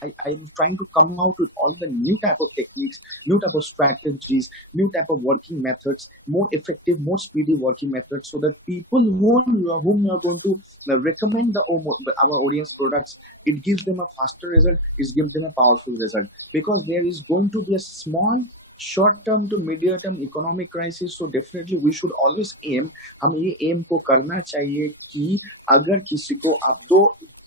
I'm trying to come out with all the new type of techniques, new type of strategies, new type of working methods, more effective, more speedy working methods, so that people whom you are going to recommend our audience products, it gives them a faster result, it gives them a powerful result, because there is going to be a small short term to medium term economic crisis. So definitely we should always aim, हम ये aim को करना चाहिए कि अगर किसी को आप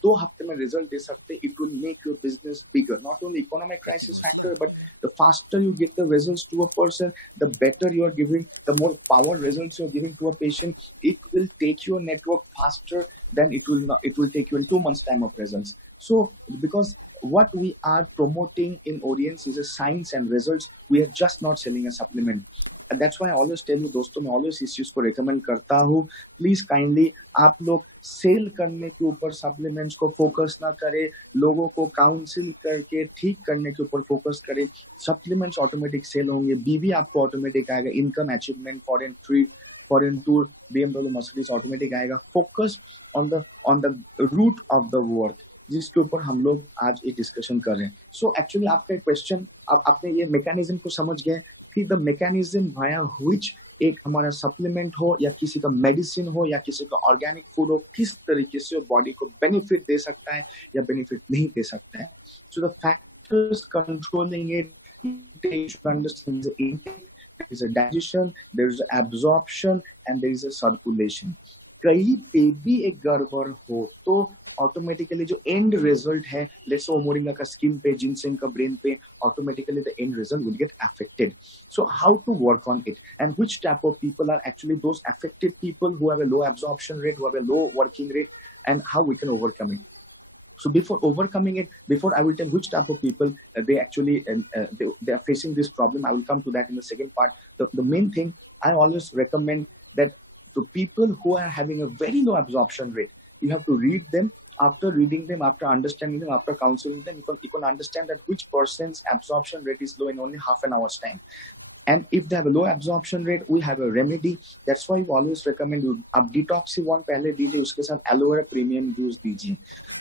दो हफ्ते में रिजल्ट दे सकते, it will make your business bigger. Not only economic crisis factor, but the faster you get the results to a person, the better you are giving, the more power results you are giving to a patient. It will take your network faster than it will take you in 2 months time of results. So because what we are promoting in audience is a science and results, we are just not selling a supplement. And that's why I always tell you दोस्तों, मैं always इस चीज को recommend करता हूँ, please kindly आप लोग cell करने के ऊपर सप्लीमेंट्स को फोकस ना करें, लोगों को काउंसिल करके ठीक करने के ऊपर फोकस करें. सप्लीमेंट्स ऑटोमेटिक सेल होंगे, बीवी आपको ऑटोमेटिक आएगा, income achievement, foreign treat, foreign tour, BMW Mercedes automatic आएगा. Focus on the root of the work, जिसके ऊपर हम लोग आज एक डिस्कशन कर रहे हैं. सो एक्चुअली आपका एक क्वेश्चन, आपने ये मैकेनिज्म को समझ गए कि द मैकेनिज्म वाया व्हिच एक हमारा सप्लीमेंट हो या किसी का मेडिसिन हो या किसी का ऑर्गेनिक फूड हो, किस तरीके से बॉडी को बेनिफिट दे सकता है या बेनिफिट नहीं दे सकता है. So the factors controlling it, you should understand the intake, there is a digestion, there is absorption and there is a circulation. कहीं पे भी एक गड़बड़ हो तो ऑटोमेटिकली जो एंड रिजल्ट है, लेट्स से मोरिंगा का स्किन पे, जिनसेंग का ब्रेन पे, automatically the end result will get affected. So how to work on it and which type of people are actually those affected people who have a low absorption rate, who have a low working rate, and how we can overcome it. So before overcoming it, before I will tell which type of people they actually they are facing this problem, I will come to that in the second part. The main thing I always recommend that to people who are having a very low absorption rate, you have to read them. After reading them, after understanding them, after counseling them, you can understand that which person's absorption rate is low in only half an hour's time. And if they have a low absorption rate, we have a remedy. That's why we always recommend you, आप डिटॉक्सी-1 पहले दीजिए, उसके साथ aloe vera premium juice दीजिए.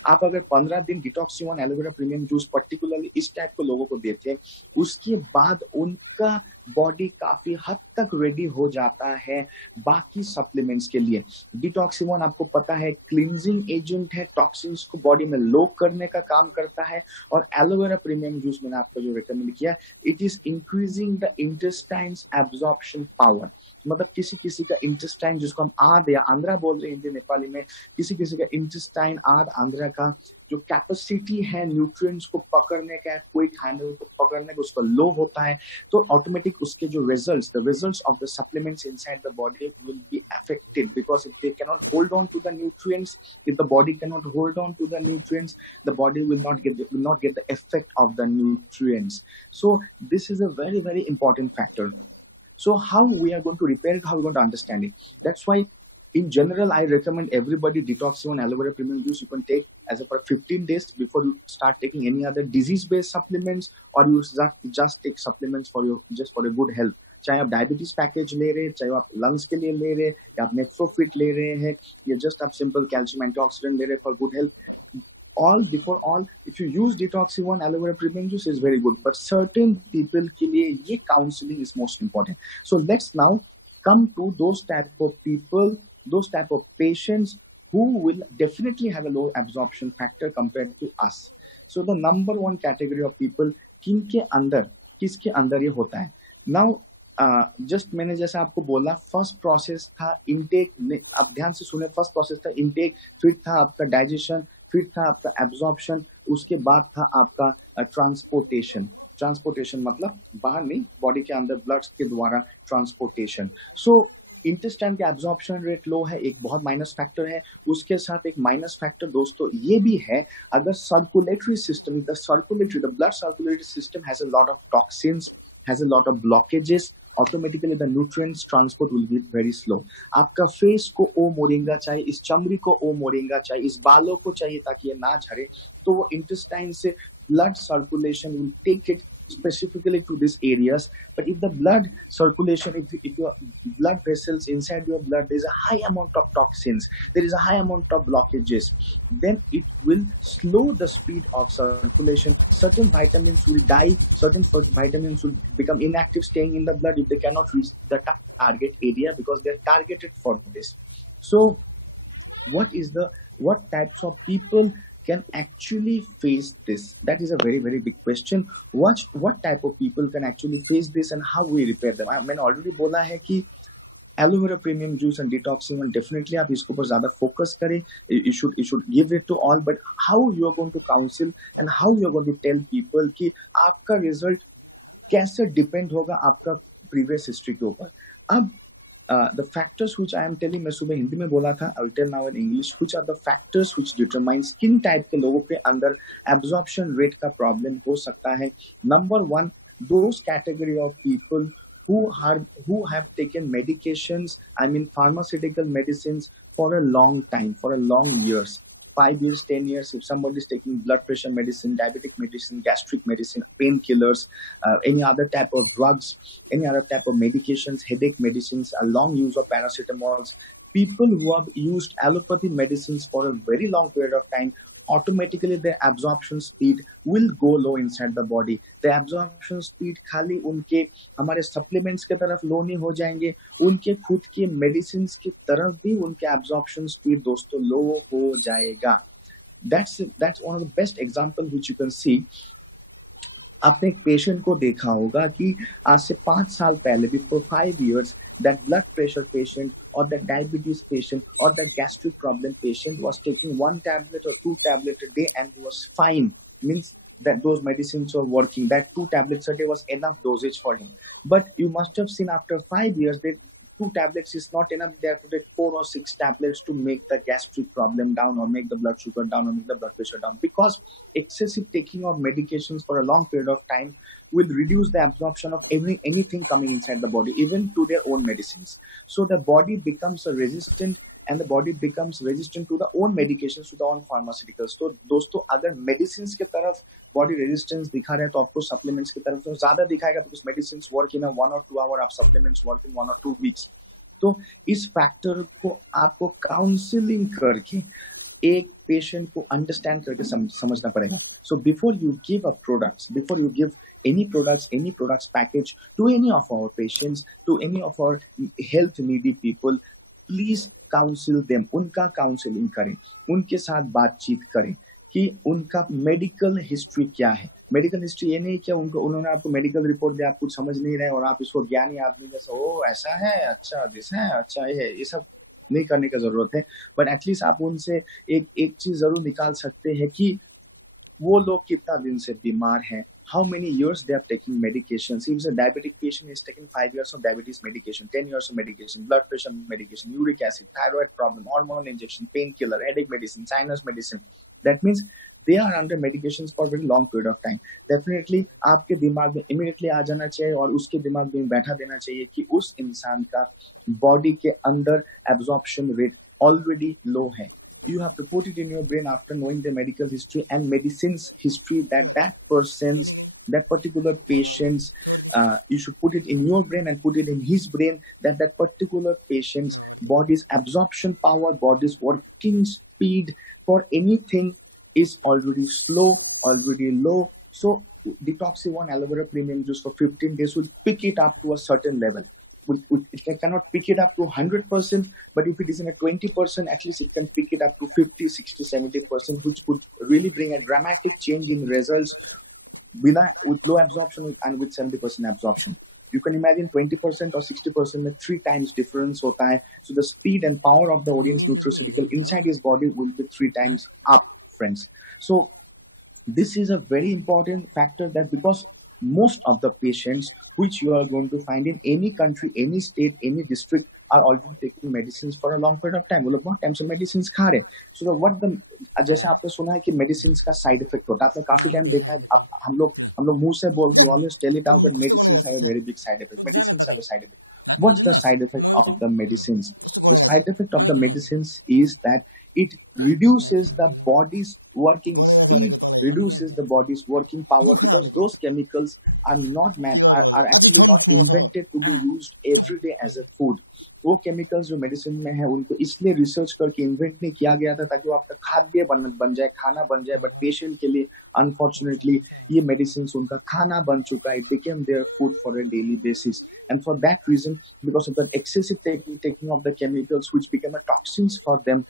आप अगर 15 दिन डिटॉक्सी-1 aloe vera premium juice particularly इस टाइप के लोगों को देते हैं, उसके बाद उनका बॉडी काफी हद तक रेडी हो जाता है बाकी सप्लीमेंट्स के लिए. डिटॉक्सी-1 आपको पता है क्लींजिंग एजेंट है, टॉक्सिन्स को बॉडी में लो करने का काम करता है. और एलोवेरा प्रीमियम जूस मैंने आपको जो रिकमेंड किया, it is increasing the intestines absorption power. मतलब किसी किसी का इंटेस्टाइन, जिसको हम आद या आंद्रा बोल रहे हैं हिंदी नेपाली में, किसी किसी का इंटेस्टाइन आद आंद्रा का जो कैपेसिटी है न्यूट्रिएंट्स को पकड़ने का, कोई खाने को पकड़ने का, उसका लो होता है. तो ऑटोमेटिक उसके जो results, the results of the supplements inside the body will be affected, because if they cannot hold on to the nutrients, if the body cannot hold on to the nutrients, the body will not get the effect of the nutrients. So this is a very very important factor. So how we are going to repair it, how we are going to understand it. That's why in general I recommend everybody detoxi-1 aloe vera premium juice you can take as a for 15 days before you start taking any other disease based supplements, or you just take supplements for your just for a good health. चाहे आप diabetes package ले रहे हैं, चाहे आप lungs के लिए ले रहे हैं, या आप नेफ्रोफिट ले रहे हैं, या जस्ट आप सिंपल कैल्शियम एंटीऑक्सीडेंट ले रहे हैं for good health. All before all, if you use detoxi-1 aloe vera premium juice is very good, but certain people के लिए ये counseling is most important. So let's now come to those type of people, those type of patients who will definitely have a low absorption factor compared to us. So the number one category of people, किनके अंदर, किसके अंदर ये होता है. Now just मैंने जैसा आपको बोला, फर्स्ट प्रोसेस था इनटेक. आप ध्यान से सुने, फर्स्ट प्रोसेस था इनटेक, फिर था आपका डाइजेशन, फिर था आपका एब्जॉर्प्शन, उसके बाद था आपका ट्रांसपोर्टेशन. ट्रांसपोर्टेशन मतलब बाहर नहीं, बॉडी के अंदर ब्लड के द्वारा ट्रांसपोर्टेशन. सो इंटेस्टाइन का एब्जॉर्प्शन रेट लो है, एक बहुत माइनस फैक्टर है. उसके साथ एक माइनस फैक्टर दोस्तों ये भी है, अगर circulatory system, the blood circulatory system has a lot of toxins, has a lot of blockages, automatically the nutrients transport will be very slow. आपका फेस को ओ मोरिंगा चाहिए, इस चमड़ी को ओ मोरिंगा चाहिए, इस बालों को चाहिए ताकि ये ना झरे, तो वो इंटेस्टाइन से blood circulation will take it specifically to these areas. But if the blood circulation, if your blood vessels inside your blood, there's a high amount of toxins, there is a high amount of blockages, then it will slow the speed of circulation. Certain vitamins will die, certain vitamins will become inactive, staying in the blood if they cannot reach the target area, because they're targeted for this. So what types of people can actually face this? That is a very very big question. What type of people can actually face this, and how we repair them? मैंने already बोला है कि aloe vera premium juice and detoxing one, definitely आप इसके ऊपर ज्यादा focus करें. You should give it to all. But how you are going to counsel and how you are going to tell people कि आपका रिजल्ट कैसे डिपेंड होगा आपका प्रीवियस हिस्ट्री के ऊपर. अब the factors which I am telling, मैं सुबह हिंदी में बोला था, I will tell now in English, which are the factors which determine skin type के लोगों के अंदर absorption rate का problem हो सकता है. Number one, those category of people who have taken medications, I mean pharmaceutical medicines for a long time, for a long years, 5 years, 10 years. If somebody is taking blood pressure medicine, diabetic medicine, gastric medicine, painkillers, any other type of drugs, any other type of medications, headache medicines, a long use of paracetamols, people who have used allopathy medicines for a very long period of time, automatically their absorption speed will go low inside the body. The absorption speed खाली उनके हमारे supplements के तरफ low नहीं हो जाएंगे, उनके खुद के medicines की तरफ भी उनके absorption speed दोस्तों low हो जाएगा. That's one of the best example which you can see. आपने एक पेशेंट को देखा होगा कि आज से 5 साल पहले, before 5 years, that blood pressure patient or the diabetes patient or the gastric problem patient was taking 1 tablet or 2 tablets a day and he was fine. Means that those medicines were working. That 2 tablets a day was enough dosage for him. But you must have seen after 5 years that 2 tablets is not enough. They have to take 4 or 6 tablets to make the gastric problem down, or make the blood sugar down, or make the blood pressure down. Because excessive taking of medications for a long period of time will reduce the absorption of anything coming inside the body, even to their own medicines. So the body becomes resistant, and the body becomes resistant to the own medications, to the own pharmaceuticals. तो दोस्तों अगर medicines के तरफ body resistance दिखा रहे हैं, तो आपको supplements की तरफ तो ज़्यादा दिखाएगा, because medicines work in a 1 or 2 hour, आप supplements work in 1 or 2 weeks. तो इस फैक्टर को आपको काउंसलिंग करके एक पेशेंट को अंडरस्टैंड करके समझना पड़ेगा. So before you give a products, before you give any products package to any of our patients, to any of our health needy people, please council them. उनका counselling करें, उनके साथ बातचीत करें कि उनका मेडिकल हिस्ट्री क्या है. मेडिकल हिस्ट्री ये नहीं कि उन्होंने आपको मेडिकल रिपोर्ट दिया, आप कुछ समझ नहीं रहे और आप इसको ज्ञानी आदमी जैसा ओ ऐसा है, अच्छा दिस है, अच्छा ये है, ये सब नहीं करने का जरूरत है. बट एटलीस्ट आप उनसे एक चीज जरूर निकाल सकते हैं कि वो लोग कितना दिन से बीमार हैं, how many years they are taking medications. If a diabetic patient is taking 5 years of diabetes medication, 10 years of medication, blood pressure medication, uric acid, thyroid problem, hormonal injection, painkiller, headache medicine, sinus medicine, that means they are under medications for a very long period of time. Definitely आपके दिमाग में immediately आ जाना चाहिए और उसके दिमाग में बैठा देना चाहिए कि उस इंसान का बॉडी के अंदर absorption rate already low है. You have to put it in your brain after knowing the medical history and medicines history that particular patient's, you should put it in your brain and put it in his brain that particular patient's body's absorption power, body's working speed for anything is already slow, already low. So Detoxi 1 aloe vera premium juice for 15 days will pick it up to a certain level. It cannot pick it up to 100%, but if it is in a 20%, at least it can pick it up to 50, 60, 70%, which would really bring a dramatic change in results with low absorption and with 70% absorption. You can imagine 20% or 60% में 3 times difference होता है. So the speed and power of the Orient's nutraceutical inside his body will be 3 times up, friends. So this is a very important factor, that because most of the patients which you are going to find in any country, any state, any district are already taking medicines for a long period of time. वो लोग बहुत time से medicines खा रहे. So what the, जैसे आपने सुना है कि medicines का side effect होता है, आपने काफी टाइम देखा है. हम लोग मुंह से बोल, we always tell it out that medicines have a very big side effect. Medicines have a side effect. What's the side effect of the medicines? The side effect of the medicines is that It reduces the body's working speed, reduces the body's working power, because those chemicals are not are actually not invented to be used every day as a food. वो chemicals जो medicine में है उनको इसलिए research करके invent नहीं किया गया था ताकि वो आपका खाद्य बन जाए, खाना बन जाए, बट पेशेंट के लिए अनफॉर्चुनेटली ये मेडिसिन उनका खाना बन चुका है. It became their food for a daily basis. And for that reason, because of the excessive taking of the chemicals which became a toxins for them,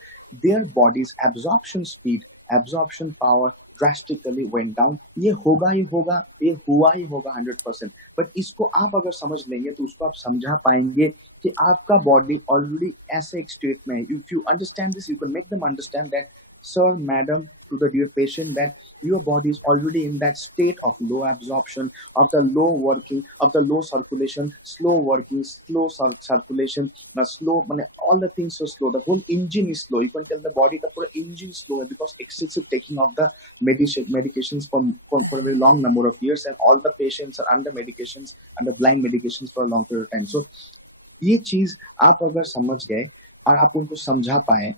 their body's absorption speed, absorption power drastically went down. ये होगा ही होगा, ये हुआ ही होगा 100%. But इसको आप अगर समझ लेंगे तो उसको आप समझा पाएंगे कि आपका बॉडी ऑलरेडी ऐसे एक स्टेट में है. If you understand this, you can make them understand that, sir, madam, to the dear patient, that your body is already in that state of low absorption, of the low working, of the low circulation, slow working, slow circulation, slow, all the things are slow. The whole engine is slow. You can tell the body the pura engine is slow because excessive taking of the medications for a very long number of years, and all the patients are under medications, under blind medications for a long period of time. So ये चीज आप अगर समझ गए और आप उनको समझा पाए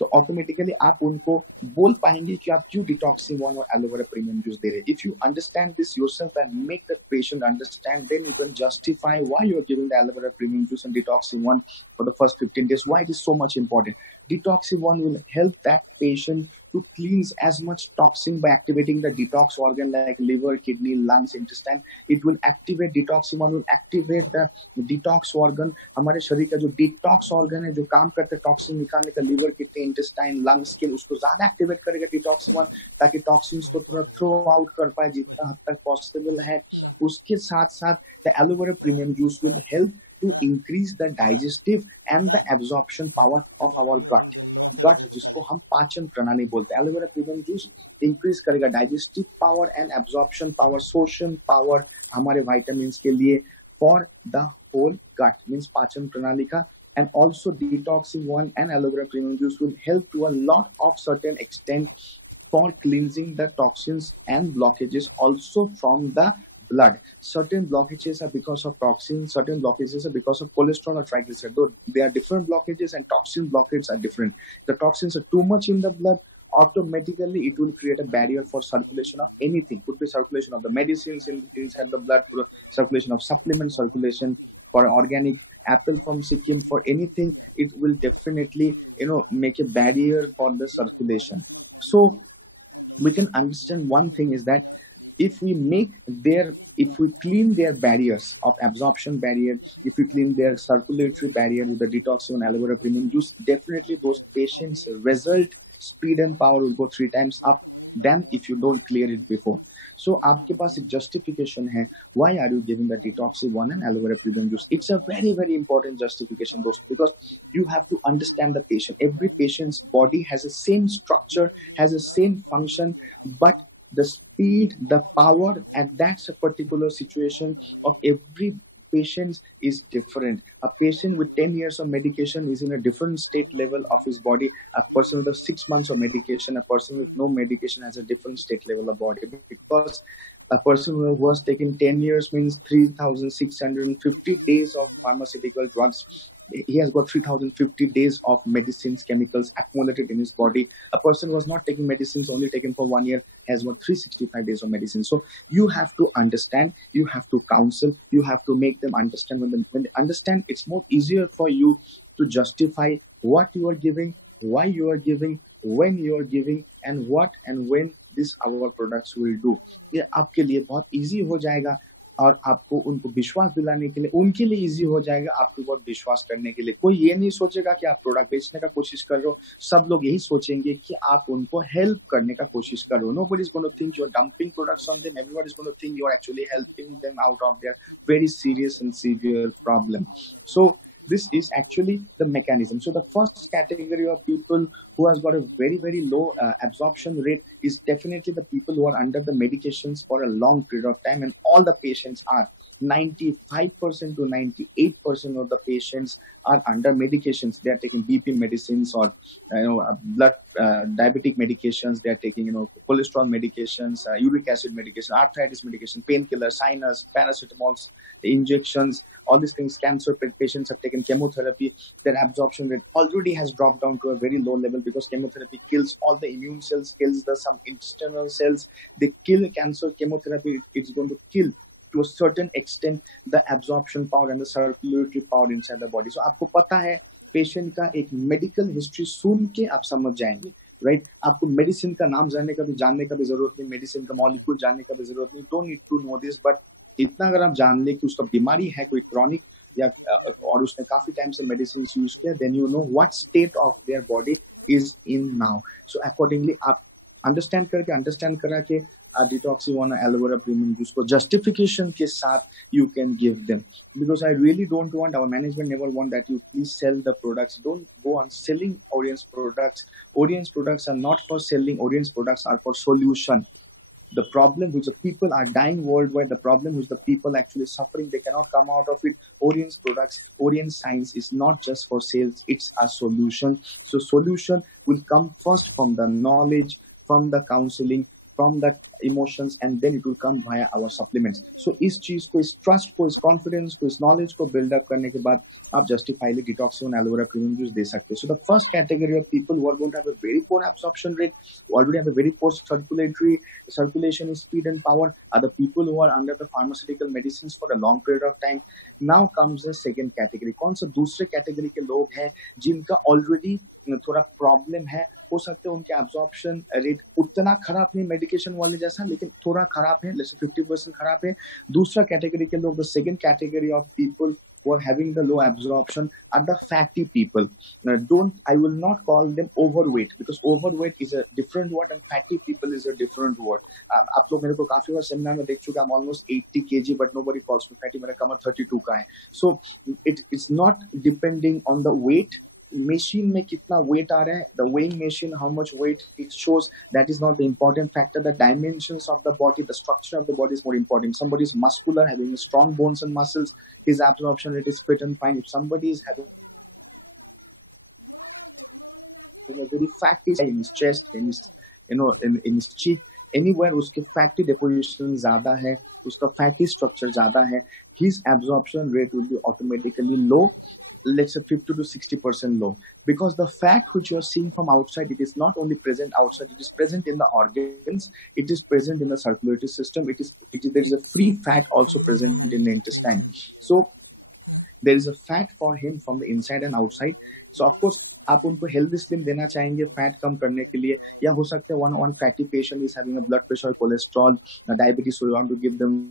तो ऑटोमेटिकली आप उनको बोल पाएंगे कि आप क्यों डिटॉक्सिंग वन और एलोवेरा प्रीमियम जूस दे रहे हैं. If you understand this yourself and make the patient understand, then you can justify why you are giving the aloe vera premium juice and detoxing one for the first 15 days. Why it is so much important? Detoxing one will help that patient to cleanse as much toxin by activating the detox organ like liver, kidney, lungs, intestine. It will activate, detoxing one will activate the detox organ. हमारे शरीर का जो detox organ है जो काम करते हैं toxin निकालने का, liver, kidney, intestine, lungs, skin, उसको ज्यादा एक्टिवेट करेगा detoxing one ताकि टॉक्सिन्स को थोड़ा थ्रो आउट कर पाए जितना हद तक पॉसिबल है. उसके साथ साथ the aloe vera premium juice will help to increase the digestive and the absorption power of our gut. जिसको हम पाचन प्रणाली बोलते हैं. एलोवेरा प्रीमियम जूस इंक्रीज करेगा digestive power and absorption power, शोषण पावर हमारे विटामिन्स के लिए for the whole gut, means पाचन प्रणाली का. And also detoxing one and aloe vera premium juice will help to a lot of certain extent for cleansing the toxins and blockages also from the blood. Certain blockages are because of toxins, certain blockages are because of cholesterol or triglycerides. Though they are different blockages and toxin blockades are different. The toxins are too much in the blood, automatically it will create a barrier for circulation of anything. Could be circulation of the medicines inside the blood, circulation of supplements, circulation for organic apple from Sikkim, for anything. It will definitely, make a barrier for the circulation. So we can understand one thing is that if we clean their barriers of absorption barrier, if we clean their circulatory barrier with the detoxing aloe vera premium juice, definitely those patients' result, speed and power will go 3 times up than if you don't clear it before. So आपके पास एक justification है, why are you giving the detoxing one and aloe vera premium juice? It's a very, very important justification, those, because you have to understand the patient. Every patient's body has the same structure, has the same function, but the speed, the power at that particular situation of every patient is different. A patient with 10 years of medication is in a different state level of his body. A person with 6 months of medication, a person with no medication has a different state level of body, because a person who has taken 10 years means 3,650 days of pharmaceutical drugs. He has got 3,050 days of medicines, chemicals accumulated in his body. A person who was not taking medicines, only taken for 1 year, has got 365 days of medicine. So you have to understand, you have to counsel, you have to make them understand. When they understand, it's more easier for you to justify what you are giving, why you are giving, when you are giving, and what and when this our products will do. ये आपके लिए बहुत easy हो जाएगा, और आपको उनको विश्वास दिलाने के लिए, उनके लिए इजी हो जाएगा आपके ऊपर विश्वास करने के लिए. कोई ये नहीं सोचेगा कि आप प्रोडक्ट बेचने का कोशिश कर रहे हो, सब लोग यही सोचेंगे कि आप उनको हेल्प करने का कोशिश कर रहे हो. Nobody is going to think you are dumping products on them. Everybody is going to think you are actually helping them out of their very serious and severe problem. So this is actually the mechanism. So the first category of people who has got a very, very low absorption rate is definitely the people who are under the medications for a long period of time, and all the patients are 95% to 98% of the patients are under medications. They are taking BP medicines or blood diabetic medications they are taking, cholesterol medications, uric acid medication, arthritis medication, painkillers, sinus, paracetamols, injections, all these things. Cancer patients have taken chemotherapy. Their absorption rate already has dropped down to a very low level because chemotherapy kills all the immune cells, kills some intestinal cells. They kill cancer. Chemotherapy, it's going to kill to a certain extent the absorption power and the circulatory power inside the body. So आपको पता है patient का एक medical history सुन के आप समझ जाएंगे, right? आपको मेडिसिन का नाम जानने का भी जरूरत नहीं, मेडिसिन का मॉलिक्यूल जानने का भी जरूरत नहीं, don't need to know this, but इतना अगर आप जान ले कि उसका बीमारी है कोई क्रॉनिक या और उसने काफी टाइम से मेडिसिन यूज किया, then you know what state of their body is in now. So accordingly आप अंडरस्टैंड करा के detoxi one aloe vera premium juice को जस्टिफिकेशन के साथ you can give them, because I really don't want, our management never want that you please sell the products. Don't go on selling Orient's products. Orient's products are not for selling. Orient's products are for solution. The problem which the people are dying worldwide, the problem which the people actually suffering, they cannot come out of it. Orient's products, Orient Science is not just for sales, it's a solution. So solution will come first from the knowledge, from the counseling, from the emotions, and then it will come via our supplements. So इस चीज को, इस trust को, इस confidence को, इस knowledge को buildup करने के बाद आप justifiably detoxi one aloe vera premium juice दे सकते हैं. So the first category of people who are going to have a very poor absorption rate, already have a very poor circulation speed and power, are the people who are under the pharmaceutical medicines for a long period of time. Now comes the second category. कौन सा दूसरे category के लोग हैं जिनका already थोड़ा problem है, हो सकते हैं उनके एब्जॉर्प्शन रेट उतना खराब नहीं मेडिकेशन वाले जैसा, लेकिन थोड़ा खराब है, जैसे 50% खराब है. दूसरा कैटेगरी के लोग, the second category of people who are having the low absorption are the fatty people. I will not call them overweight, because overweight is a different word and fatty people is a different word. आप लोग मेरे को काफी बार seminar में देख चुके हैं, I'm almost 80 kg but nobody calls me fatty. मेरा कमर 32 का है. So it's not depending on the weight. Machine में कितना weight आ रहा है, the weighing machine, how much weight it shows, that is not the important factor. The dimensions of the body, the structure of the body is more important. Somebody is muscular, having strong bones and muscles, his absorption rate is fit and fine. If somebody is having a very fatty in his chest, in his in his cheek, anywhere उसके fatty deposition ज़्यादा है, उसका fatty structure ज़्यादा है, his absorption rate will be automatically low. Let's say 50 to 60% low, because the fat which you are seeing from outside, it is not only present outside, it is present in the organs, it is present in the circulatory system, there is a free fat also present in the intestine. So there is a fat for him from the inside and outside. So of course आप उनको healthy slim देना चाहेंगे fat कम करने के लिए, या हो सकता है one fatty patient is having a blood pressure, cholesterol, diabetes, so you want to give them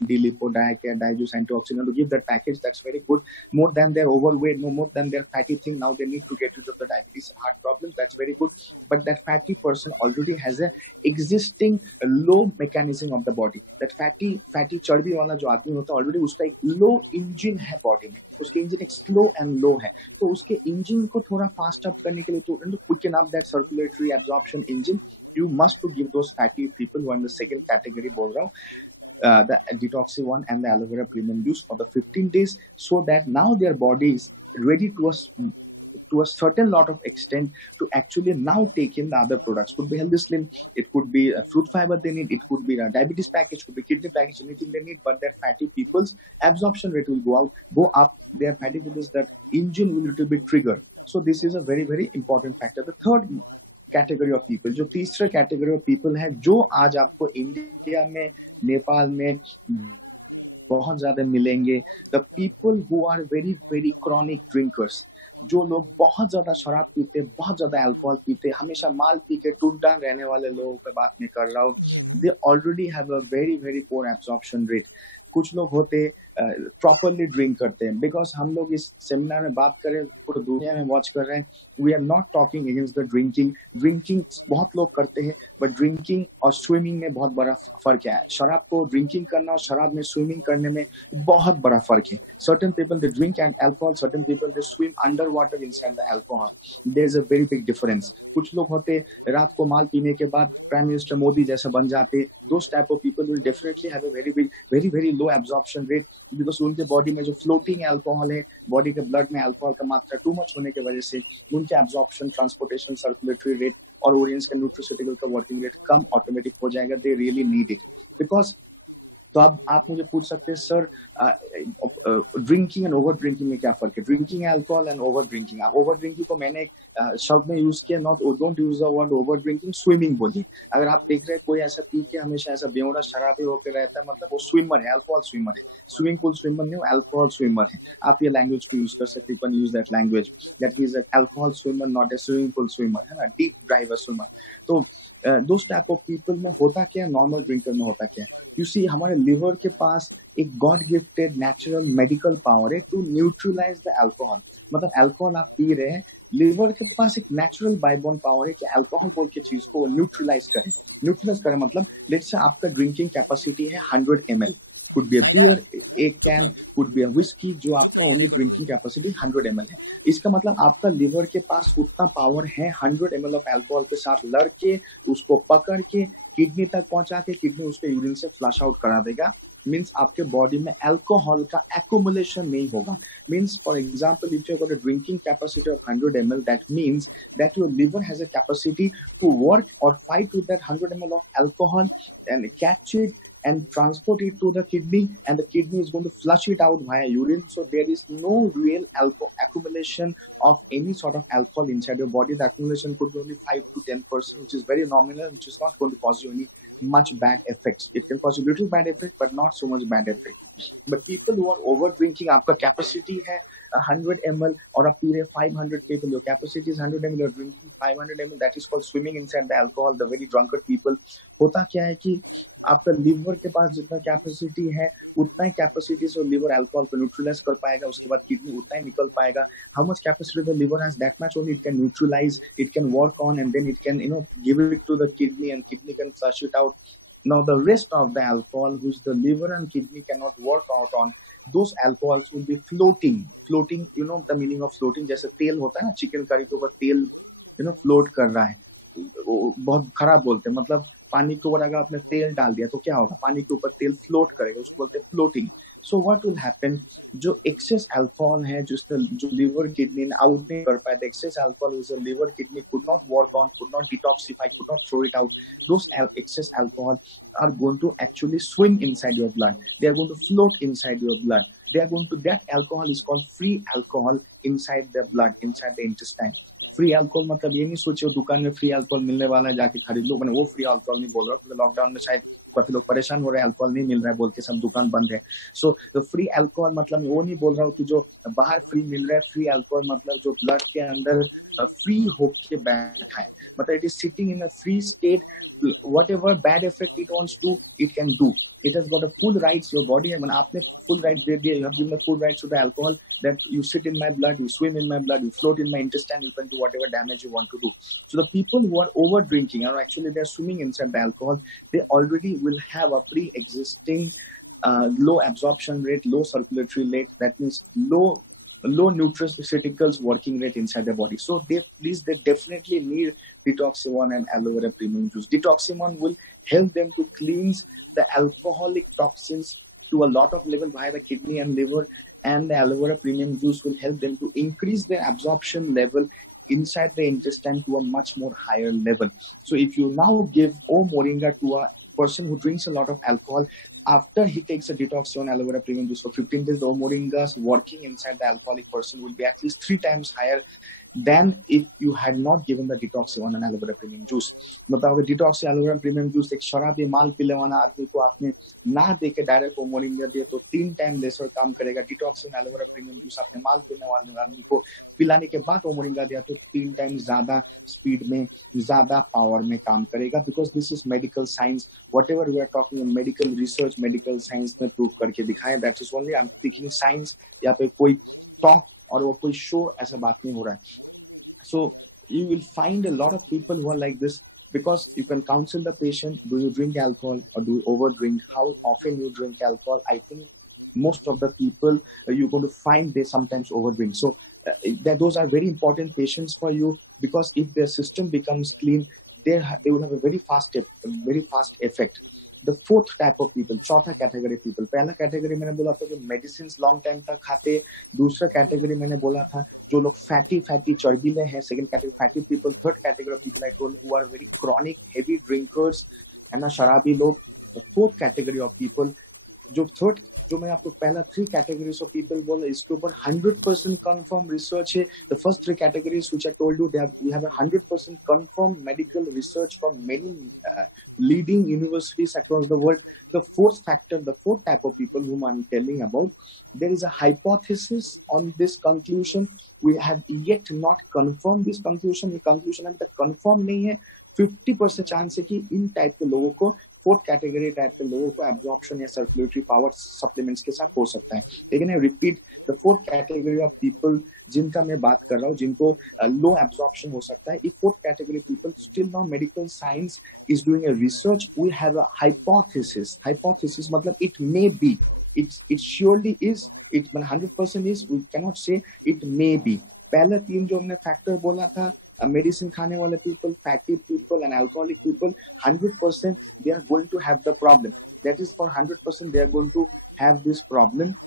D-lipo, Diacare, Dijuice, antioxidant to give that package. That's very good. More than their overweight, no more than their fatty thing. Now they need to get rid of the diabetes and heart problems. That's very good. But that fatty person already has a existing low mechanism of the body. That fatty चर्बी वाला जो आदमी होता है already उसका एक low engine है body में. उसके engine एक slow and low है. तो उसके engine को थोड़ा fast up करने के लिए तो quicken up that circulatory absorption engine, you must to give those fatty people who are in the second category बोल रहा हूँ. The Detoxy One and the Aloe Vera Premium Juice for the 15 days, so that now their body is ready to a certain lot of extent to actually now take in the other products. Could be Healthy Slim, it could be a fruit fiber they need, it could be a diabetes package, could be kidney package, anything they need, but their fatty people's absorption rate will go up. Their fatty people's, that engine will little bit trigger. So this is a very, very important factor. The third category of people, जो तीसरा category of people है, जो आज आपको India में, नेपाल में बहुत ज्यादा मिलेंगे, the people who are very very chronic drinkers, जो लोग बहुत ज्यादा शराब पीते, बहुत ज्यादा अल्कोहल पीते, हमेशा माल पी के टूटा रहने वाले लोगों पे बात मैं कर रहा हूँ. They already have a very very poor absorption rate. कुछ लोग होते प्रॉपरली ड्रिंक करते हैं, बिकॉज हम लोग इस सेमिनार में बात करें, पूरी दुनिया में वॉच कर रहे हैं, we are not talking against the drinking. Drinking बहुत लोग करते हैं, बट ड्रिंकिंग और स्विमिंग में बहुत बड़ा फर्क है. शराब को ड्रिंकिंग करना और शराब में स्विमिंग करने में बहुत बड़ा फर्क है. Certain people they drink and alcohol, certain people they swim under water inside the alcohol. There's a very big difference. कुछ लोग होते रात को माल पीने के बाद प्राइम मिनिस्टर मोदी जैसे बन जाते. Those type of people will definitely have a very low absorption rate because उनके बॉडी में जो फ्लोटिंग अल्कोहल है, बॉडी के ब्लड में अल्कोहल का मात्रा टू मच होने की वजह से उनके एब्जॉर्प्शन, ट्रांसपोर्टेशन, सर्कुलेटरी रेट और ऑडियंस का न्यूट्रोसिटिकल का वर्किंग रेट कम ऑटोमेटिक हो जाएगा. They really need it because. तो अब आप मुझे पूछ सकते हैं sir drinking and over drinking में क्या फर्क है? Drinking alcohol and over drinking. Over drinking को मैंने एक शब्द में यूज किया, not don't use the word over drinking. Swimming बोलिए. अगर आप देख रहे हैं कोई ऐसा पी के हमेशा ऐसा बेवड़ा शराबी होकर रहता है, मतलब वो स्विमर है, अल्कोहल स्विमर है. स्विमिंग पूल स्विमर नहीं, अल्कोहल स्विमर है. आप ये लैंग्वेज को यूज कर सकते, you can use that language that is alcohol swimmer, not a swimming pool swimmer, है ना, डीप ड्राइवर स्विमर. तो दोस टाइप ऑफ पीपल में होता क्या है, नॉर्मल ड्रिंकर में होता क्या है? यू सी हमारे लिवर के पास एक God gifted natural medical power है टू न्यूट्रलाइज द अल्कोहल. मतलब अल्कोहल आप पी रहे हैं, लिवर के पास एक नेचुरल बाइबॉन्ड पावर है कि अल्कोहल बोल के चीज को न्यूट्रलाइज करे. न्यूट्रलाइज करे मतलब लेट्स से आपका ड्रिंकिंग कैपेसिटी है 100 ml. could be a beer, a can, could be a whiskey, जो आपका ओनली ड्रिंकिंग कैपेसिटी 100 ml है. इसका मतलब आपका लिवर के पास उतना पावर है 100 ml ऑफ अल्कोहल के साथ लड़ के, उसको पकड़ के किडनी तक पहुंचा के किडनी उसके यूरिन से फ्लश आउट करा देगा. मीन्स आपके बॉडी में अल्कोहल का एक्यूमुलेशन नहीं होगा. Means for example if you got a drinking capacity of 100 ml, that means that your liver has a capacity to work और fight with that 100 ml of alcohol and catch it and transport it to the kidney, and the kidney is going to flush it out via urine. So there is no real accumulation of any sort of alcohol inside your body. The accumulation could be only 5 to 10%, which is very nominal, which is not going to cause you any much bad effects. It can cause you little bad effect, but not so much bad effect. But people who are over drinking, आपका capacity है 100 ml और आप P रहे 500 people, your capacity is 100 ml, you're drinking 500 ml, that is called swimming inside the alcohol. The very drunkard people, होता क्या है कि आपका लिवर के पास जितना कैपेसिटी है उतना ही कैपेसिटी से लिवर अल्कोहल को न्यूट्रलाइज कर पाएगा. उसके बाद किडनी उतना ही निकल पाएगा. How much capacity the liver has, that much only it can neutralise, it can work on, and then it can give it to the kidney, and kidney can flush it out. Now the rest of the alcohol which the liver and kidney cannot work out on, those alcohols will be floating. You know the meaning of floating? जैसे तेल होता है ना, chicken curry के ऊपर तेल float कर रहा है, वो बहुत खराब बोलते हैं. मतलब पानी के ऊपर अगर आपने तेल डाल दिया तो क्या होगा, पानी के ऊपर तेल फ्लोट करेगा, उसको बोलते हैं floating. So what will happen, जो एक्सेस अल्कोहल है जो लिवर किडनी आउट नहीं कर पाए, the excess alcohol which the liver kidney could not work on, could not detoxify, could not throw it out, those excess alcohol are going to actually swim inside your blood. They are going to float inside your blood. That alcohol is called free alcohol inside the blood, inside the intestine. Free alcohol मतलब ये नहीं सोचो दुकान में free alcohol मिलने वाला है जाके खरीद लो. मैंने वो फ्री अल्कोहल नहीं बोल रहा, क्योंकि लॉकडाउन में शायद काफी लोग परेशान हो रहे हैं, अल्कोहल नहीं मिल रहा है बोल के सब दुकान बंद है. सो फ्री अल्कोहल मतलब वो नहीं बोल रहा हूँ कि जो बाहर फ्री मिल रहा है. फ्री अल्कोहल मतलब जो ब्लड के अंदर फ्री होके बैठा है, मतलब it is sitting in a free state. Whatever bad effect it wants to, it can do. It has got a full rights. Your body, when आपने full rights दे दिया, you have given the full rights to the alcohol that you sit in my blood, you swim in my blood, you float in my intestine, you can do whatever damage you want to do. So the people who are over drinking, or actually they're swimming inside the alcohol, they already will have a pre-existing low absorption rate, low circulatory rate. That means low nutraceuticals working rate inside the body. So they definitely need Detoxi-1 and aloe vera premium juice. Detoxi-1 will help them to cleanse the alcoholic toxins to a lot of level via the kidney and liver, and the aloe vera premium juice will help them to increase their absorption level inside the intestine to a much more higher level. So if you now give Moringa to a person who drinks a lot of alcohol, after he takes a Detoxi-1 aloe vera premium juice for 15 days, the Moringa's working inside the alcoholic person will be at least 3 times higher than if you had not given the Detoxi-1 and aloe vera premium juice. मतलब अगर Detoxi aloe vera premium juice एक शराबी माल पीने वाला आदमी को आपने ना दे के डायरेक्ट वो मोरिंगा दिए तो 3 टाइम लेसर काम करेगा. Detoxi-1 aloe vera premium juice आपने माल पीने वाले आदमी को पिलाने के बाद वो मोरिंगा दिया तो 3 टाइम ज्यादा स्पीड में, ज्यादा पावर में काम करेगा. Because this is medical science. whatever we are talking in medical research, medical science ने प्रूव करके दिखाया. that is only I'm speaking science. यहाँ पे कोई टॉक और वो कोई शो ऐसा बात नहीं हो रहा है. So you will find a lot of people who are like this, because you can counsel the patient, do you drink alcohol or do you over drink, how often you drink alcohol. I think most of the people you're going to find they sometimes overdrink. So those are very important patients for you, because if their system becomes clean, they will have a very fast effect. The fourth type of people, चौथा category people, पहला category मैंने बोला था जो medicine long time तक खाते, दूसरा category मैंने बोला था जो लोग फैटी चर्बीले हैं, second category fatty people, third category people I told who are very chronic heavy drinkers, है ना, शराबी लोग। फोर्थ कैटेगरी ऑफ पीपल, जो मैं आपको पहला 3 कैटेगरीज ऑफ पीपल बोला, इसके ऊपर 100% कंफर्म रिसर्च है। The first 3 categories which I told you, we have 100% confirm medical research from many leading universities across the world. The fourth factor, the fourth type of people whom I'm telling about, there is a hypothesis on this conclusion. We have yet not confirmed this conclusion. ये conclusion अभी तक confirm नहीं है। 50% chance है कि इन type के लोगों को, फोर्थ कैटेगरी टाइप के लोगों को एब्जॉर्प्शन या सर्कुलेटरी पावर सप्लीमेंट्स के साथ हो सकता है। लेकिन I repeat, the fourth category of people जिनका मैं बात कर रहा हूँ, जिनको लो एब्जॉर्प्शन हो सकता है, ये fourth category people still now medical science is doing a research. We have a hypothesis मतलब it may be, it surely is, it 100% is, we can not say it may be. पहला 3 जो हमने factor बोला था, medicine खाने वाले people, fatty people and alcoholic people, 100% they are going to have the problem. That is for 100% they are going to have this problem.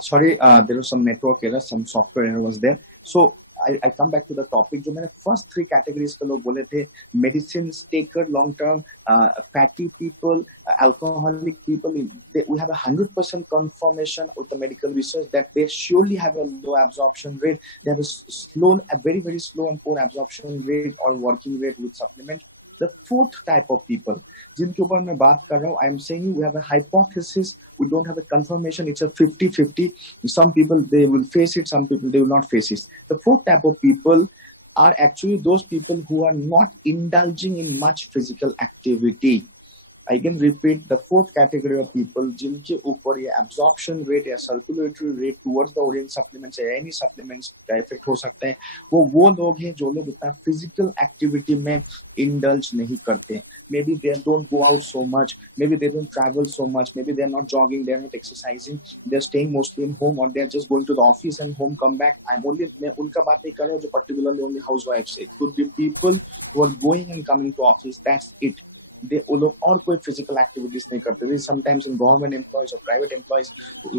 Sorry, there was some network error, some software error was there. So I come back to the topic. जो मैंने first 3 categories के लोग बोले थे, medicines taker long term, fatty people, alcoholic people, we have 100% confirmation with the medical research that they surely have a low absorption rate. They have a very, very slow and poor absorption rate or working rate with supplement. The fourth type of people, जिनके ऊपर मैं बात कर रहा हूँ, I am saying we have a hypothesis, we don't have a confirmation, it's a 50-50. Some people, they will face it, some people, they will not face it. The fourth type of people are actually those people who are not indulging in much physical activity. I can repeat, the fourth category of people जिनके ऊपर ये absorption rate या circulatory rate towards the orient supplements या any supplements का effect हो सकता है, वो लोग हैं जो लोग इतना physical activity में indulge नहीं करते. Maybe they don't go out so much, maybe they don't travel so much, maybe they're not jogging, they're not exercising, they're staying mostly in home, or they're just going to the office and home come back. मैं उनका बात नहीं कर रहा हूँ जो particularly only housewives है. It could be people who are going and coming to office, that's it. वो लोग और कोई फिजिकल एक्टिविटीज नहीं करते. Sometimes in government employees or private employees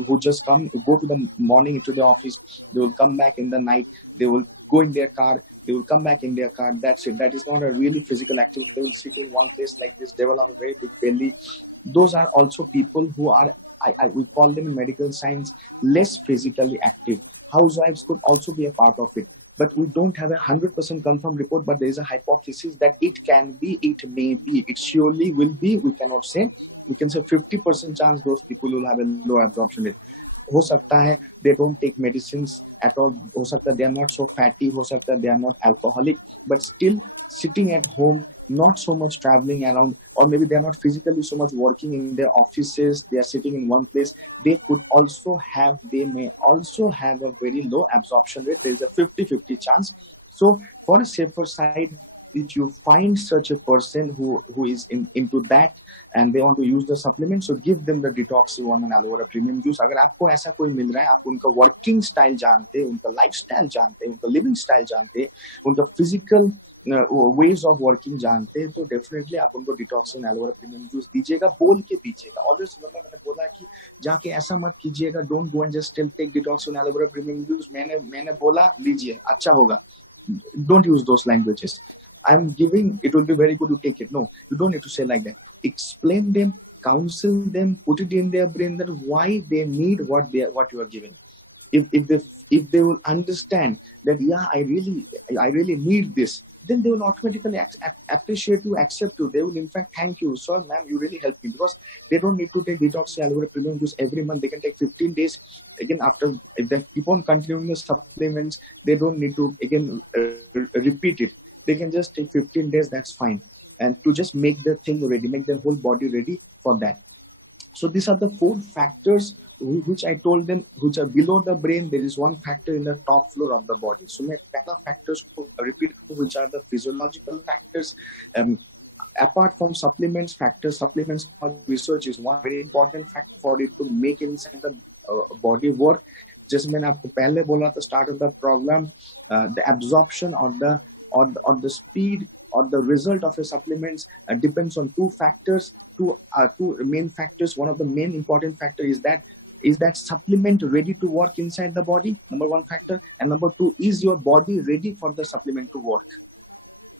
who just go to the morning to the office, they will come back in the night, they will go in their car, they will come back in their car, that's it. That is not a really physical activity. They will sit in one place like this, develop a very big belly. Those are also people who are, we call them in medical science, less physically active. Housewives could also be a part of it. But we don't have a 100% confirmed report, but there is a hypothesis that it can be, it may be, it surely will be, we cannot say. We can say 50% chance those people will have a low absorption rate. हो सकता है they don't take medicines at all, हो सकता है they are not so fatty, हो सकता है they are not alcoholic, but still sitting at home, not so much traveling around, or maybe they are not physically so much working in their offices, they are sitting in one place, they may also have a very low absorption rate. There is a 50-50 chance. So for a safer side, if you find such a person who is into that and they want to use the supplement, so give them the Detox-1 and Aloe Vera Premium Juice. अगर आपको ऐसा कोई मिल रहा है, आप उनका working style जानते हैं, उनका lifestyle जानते हैं, उनका living style जानते हैं, उनका physical ways of working जानते हैं, तो definitely आप उनको Detox-1 Aloe Vera Premium Juice दीजिएगा, बोल के दीजिएगा. Always remember, मैंने बोला कि जाके ऐसा मत कीजिएगा, don't go and just still take Detox-1 Aloe Vera Premium Juice. मैंने बोला लीजिए, अच्छा होगा. Don't use those languages. I'm giving, it will be very good to take it. No, you don't need to say like that. Explain them, counsel them, put it in their brain that why they need what you are giving. If they if they will understand that, yeah, I really need this, then they will automatically appreciate you, accept you. They will in fact thank you. So, ma'am, you really helped me, because they don't need to take detox aloe vera premium juice every month. They can take 15 days. Again, after, if they keep on continuing the supplements, they don't need to again repeat it. They can just take 15 days, that's fine. And to just make the thing ready, make their whole body ready for that. So these are the 4 factors which I told them, which are below the brain. There is one factor in the top floor of the body. So मैं पहला factors को repeat, which are the physiological factors. Apart from supplements, supplements research is one very important factor for it to make inside the body work. जैसे मैंने आपको पहले बोला था, start of the program, the absorption or the speed or the result of your supplements depends on 2 factors, two main factors. One of the main important factor is that supplement ready to work inside the body, number 1 factor, and number 2, is your body ready for the supplement to work.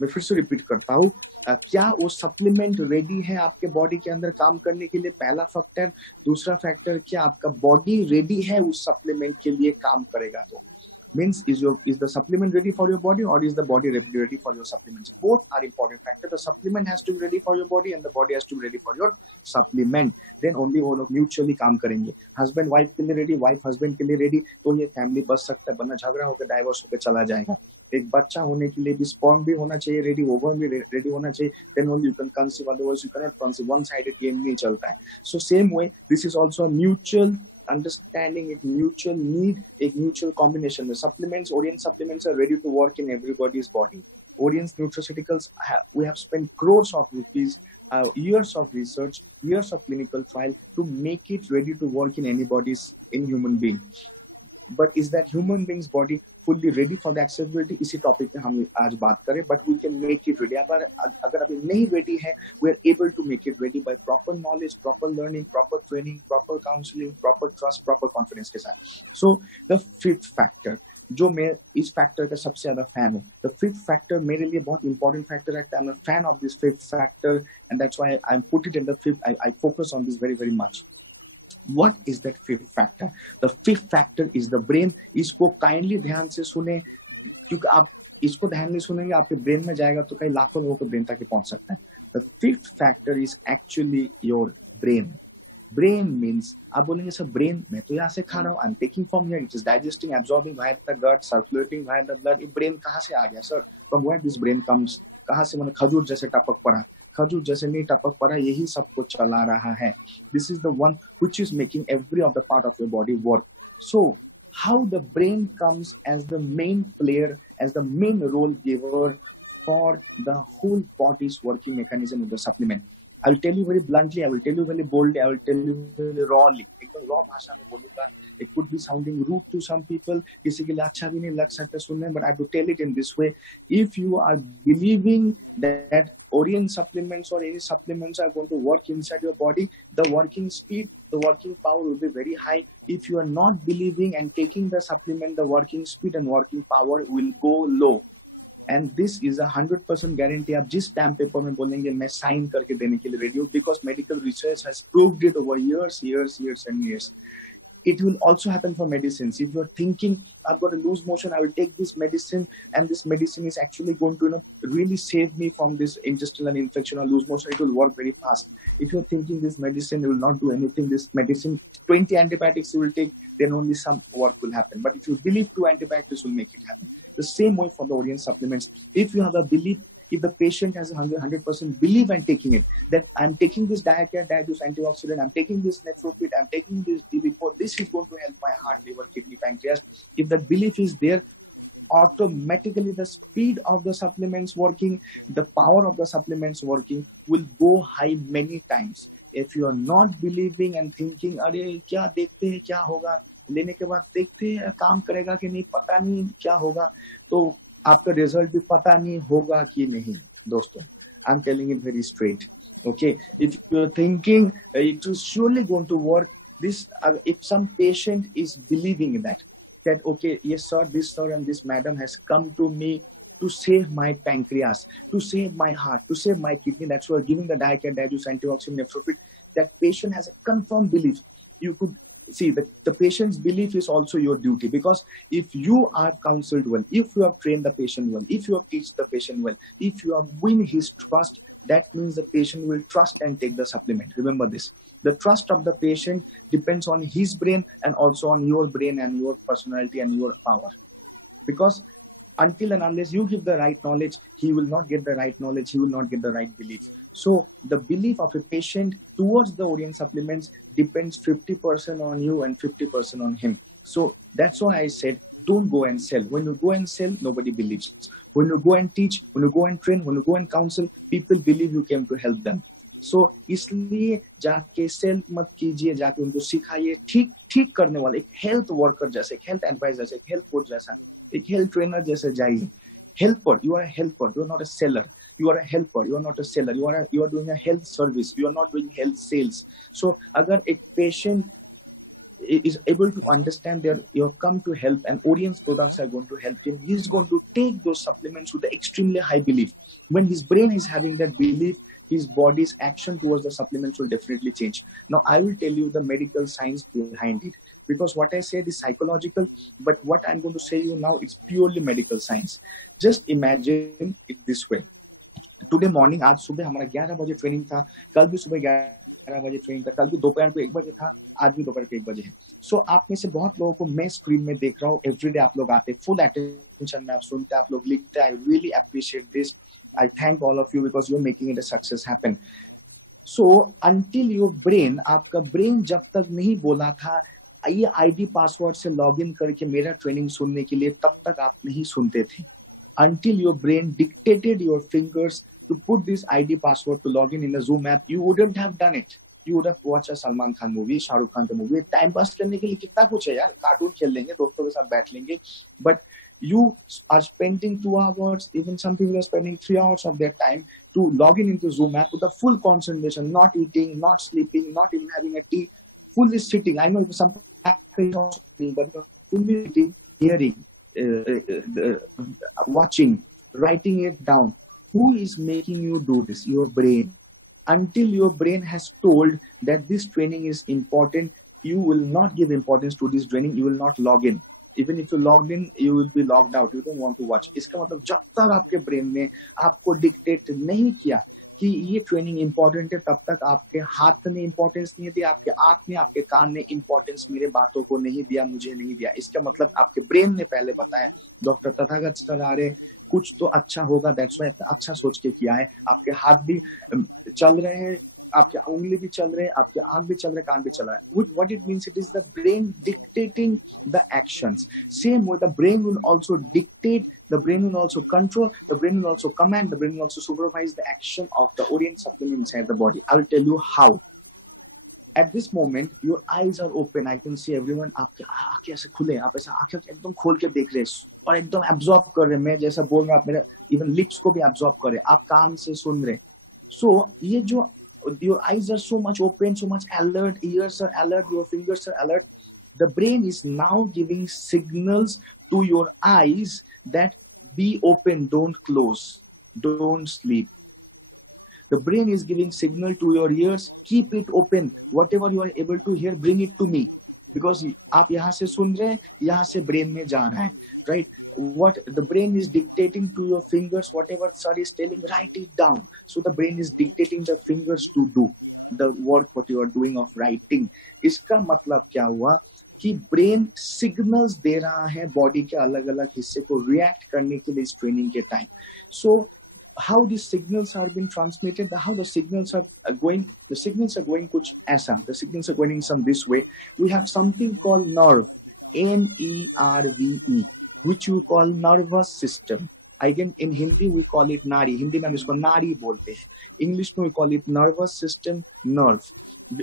मैं फिर से repeat करता हूँ, क्या वो supplement ready है आपके body के अंदर काम करने के लिए, पहला फैक्टर. दूसरा फैक्टर, क्या आपका बॉडी रेडी है उस सप्लीमेंट के लिए काम करेगा. तो means, is the supplement ready for your body, or is the body ready for your supplements? Both are important factors. The supplement has to be ready for your body and the body has to be ready for your supplement. Then only वो लोग mutually काम करेंगे. Husband wife के लिए ready, wife husband के लिए ready, तो ये family बच सकता है. वरना झगड़ा होकर डाइवोर्स होकर चला जाएगा. एक बच्चा होने के लिए भी sperm भी होना चाहिए ready, ovum भी ready होना चाहिए. Then only you can conceive, otherwise you cannot conceive. One-sided game नहीं चलता है. So same way, this is also a mutual understanding, a mutual need, a mutual combination. The supplements, Orient supplements, are ready to work in everybody's body. Orient nutraceuticals, we have spent crores of rupees, years of research, years of clinical trial to make it ready to work in human being. But is that human being's body fully ready for the accessibility? इसी topic पे हम आज बात करें. But we can make it ready. अगर अभी नहीं ready है, we are able to make it ready by proper knowledge, proper learning, proper training, proper counseling, proper trust, proper confidence के साथ. So the 5th factor, जो मैं इस factor का सबसे ज्यादा फैन हूँ, the 5th factor मेरे लिए बहुत important factor है. I'm a fan of this 5th factor, and that's why I put it in the 5th. I focus on this very, very much. What is that 5th factor? The 5th factor is the brain. इसको kindly ध्यान से सुने, क्योंकि आप इसको ध्यान नहीं सुनेंगे, आपके ब्रेन में जाएगा तो कई लाखों लोगों के ब्रेन तक पहुंच सकता है. The 5th factor is actually your brain. Brain means, आप बोलेंगे सर ब्रेन मैं तो यहाँ से खा रहा हूँ, I'm taking from here, it is digesting, absorbing via the gut, circulating via the blood. ये ब्रेन कहाँ से आ गया sir? From where this brain comes? कहाँ से? मैंने खजूर जैसे टपक पड़ा, खजूर जैसे नहीं टपक पड़ा, यही सबको चला रहा है. This is the one which is making every of the part of your body work. So how the brain comes as the main player, as the main role giver for the whole body's working mechanism of the supplement. I will tell you very bluntly, I will tell you very boldly, I will tell you very rawly. एकदम raw भाषा में बोलूँगा. It could be sounding rude to some people, किसी के लिए अच्छा भी नहीं लग सकता सुनने, but I have to tell it in this way. If you are believing that Orient supplements or any supplements are going to work inside your body, the working speed, the working power will be very high. If you are not believing and taking the supplement, the working speed and working power will go low. And this is 100% guarantee. आप जिस stamp paper में बोलेंगे मैं sign करके देने के लिए ready हूँ, because medical research has proved it over years and years. It will also happen for medicines. If you're thinking, I've got a loose motion, I will take this medicine, and this medicine is actually going to really save me from this intestinal infection or loose motion, it will work very fast. If you're thinking this medicine will not do anything, this medicine, 20 antibiotics you will take, then only some work will happen. But if you believe 2 antibiotics will make it happen. The same way for the Orient supplements. If you have a belief, if the patient has 100% belief and taking it, that I'm taking this Diacare, Diajuice antioxidant, I'm taking this Nephropit, I'm taking this DB4, this is going to help my heart, liver, kidney, pancreas. If that belief is there, automatically the speed of the supplements working, the power of the supplements working will go high many times. If you are not believing and thinking, अरे क्या देखते हैं क्या होगा, लेने के बाद देखते हैं काम करेगा कि नहीं, पता नहीं क्या होगा, तो आपका रिजल्ट भी पता नहीं होगा कि नहीं. दोस्तों, I am telling it very straight. Okay, if you're thinking it is surely going to work, this if some patient is believing that okay, yes sir, this sir and this madam has come to me to save my pancreas, to save my heart, to save my kidney, that's why giving the Diacare, Diajuice, antioxidant, Nephropit, that patient has a confirmed belief. You could see, the patient's belief is also your duty, because if you are counseled well, if you have trained the patient well, if you have teach the patient well, if you have win his trust, that means the patient will trust and take the supplement. Remember this, the trust of the patient depends on his brain and also on your brain and your personality and your power. Because until and unless you give the right knowledge, he will not get the right knowledge, he will not get the right belief. So the belief of a patient towards the Orient supplements depends 50% on you and 50% on him. So that's why I said, don't go and sell. When you go and sell, nobody believes. When you go and teach, when you go and train, when you go and counsel, people believe you came to help them. So इसलिए जाके cell मत कीजिए, जाके उनको सिखाइए, ठीक ठीक करने वाला एक हेल्थ वर्कर जैसे, एक हेल्थ एडवाइजर जैसे, एक हेल्थ कोच जैसा, एक हेल्थ ट्रेनर जैसे जाइए. Helper, you are a helper, you are not a seller. You are a helper, you are not a seller. You are doing a health service, you are not doing health sales. So agar a patient is able to understand that you have come to help and Orient's products are going to help him, he is going to take those supplements with the extremely high belief. When his brain is having that belief, his body's action towards the supplements will definitely change. Now, I will tell you the medical science behind it, because what I said is psychological, but what I'm going to say you now, it's purely medical science. Just imagine it this way. Today morning, आज सुबह हमारा 11 बजे training था, कल भी सुबह 11 बजे training था, कल भी दोपहर को 1 बजे था, आज भी दोपहर को 1 बजे है. सो आप में से बहुत लोगों को मैं स्क्रीन में देख रहा हूँ, एवरीडे आप लोग आते, फुल अटेंशन में आप सुनते, आप लोग लिखते. I really appreciate this. I thank all of you because you're making it a success happen. So until your brain, आपका brain जब तक नहीं बोला था ये आईडी पासवर्ड से लॉगिन करके मेरा ट्रेनिंग सुनने के लिए, तब तक आप नहीं सुनते थे. Until your brain dictated your fingers to put this ID password to log in a Zoom app, you wouldn't have done it. You would have watched a Salman Khan movie, Shah Rukh Khan का movie. Time pass करने के लिए कितना कुछ है यार, cartoon खेल लेंगे, दोस्तों के साथ बैठ लेंगे. But you are spending 2 hours, even some people are spending 3 hours of their time to log in into Zoom app with a full concentration, not eating, not sleeping, not even having a tea, fully sitting. I know some but fully sitting, hearing, watching, writing it down. Who is making you do this? Your brain. Until your brain has told that this training is important, you will not give importance to this training. You will not log in. Even if you logged in, you will be logged out. You don't want to watch. इसका मतलब जब तक आपके brain ने आपको dictate नहीं किया कि ये ट्रेनिंग इंपॉर्टेंट है, तब तक आपके हाथ ने इंपॉर्टेंस नहीं दिया, आपके आंख ने, आपके कान ने इंपॉर्टेंस मेरे बातों को नहीं दिया, मुझे नहीं दिया. इसका मतलब आपके ब्रेन ने पहले बताया, डॉक्टर तथागत सर आ रहे, कुछ तो अच्छा होगा, दैट्स व्हाई अच्छा सोच के किया है. आपके हाथ भी चल रहे हैं, आपके उंगली भी चल रहे हैं, आपके आंख भी चल रहे, कान भी चल रहा है. What it means, it is the brain dictating the actions. Same way, the brain will also dictate, the brain will also control, the brain will also command, the brain will also supervise the action of the Orient supplement inside the body. I will tell you how. At this moment, your eyes are open. I can see everyone. आपके आंखें ऐसे खुले, आप ऐसा आंखें एकदम खोल के देख रहे हैं और एकदम absorb कर रहे हैं. मैं जैसा बोल रहा हूँ, आप मेरे even lips को भी absorb कर रहे हैं, आप कान से सुन रहे हैं. So ये जो your eyes are so much open, so much alert, ears are alert, your fingers are alert. The brain is now giving signals to your eyes that be open, don't close, don't sleep. The brain is giving signal to your ears, keep it open. Whatever you are able to hear, bring it to me. Because आप यहाँ से सुन रहे हैं, यहाँ से brain में जा रहा है, right? What the brain is dictating to your fingers, whatever sir is telling, write it down. So the brain is dictating the fingers to do the work what you are doing of writing. इसका मतलब क्या हुआ कि brain signals दे रहा है body के अलग-अलग हिस्से को react करने के लिए इस training के time. So how these signals are being transmitted, how the signals are going, the signals are going kuch aisa, the signals are going in some this way. We have something called nerve, N-E-R-V-E, which you call nervous system. Again, in Hindi we call it nari. Hindi में हम इसको नाड़ी बोलते हैं. English में we call it nervous system, nerve.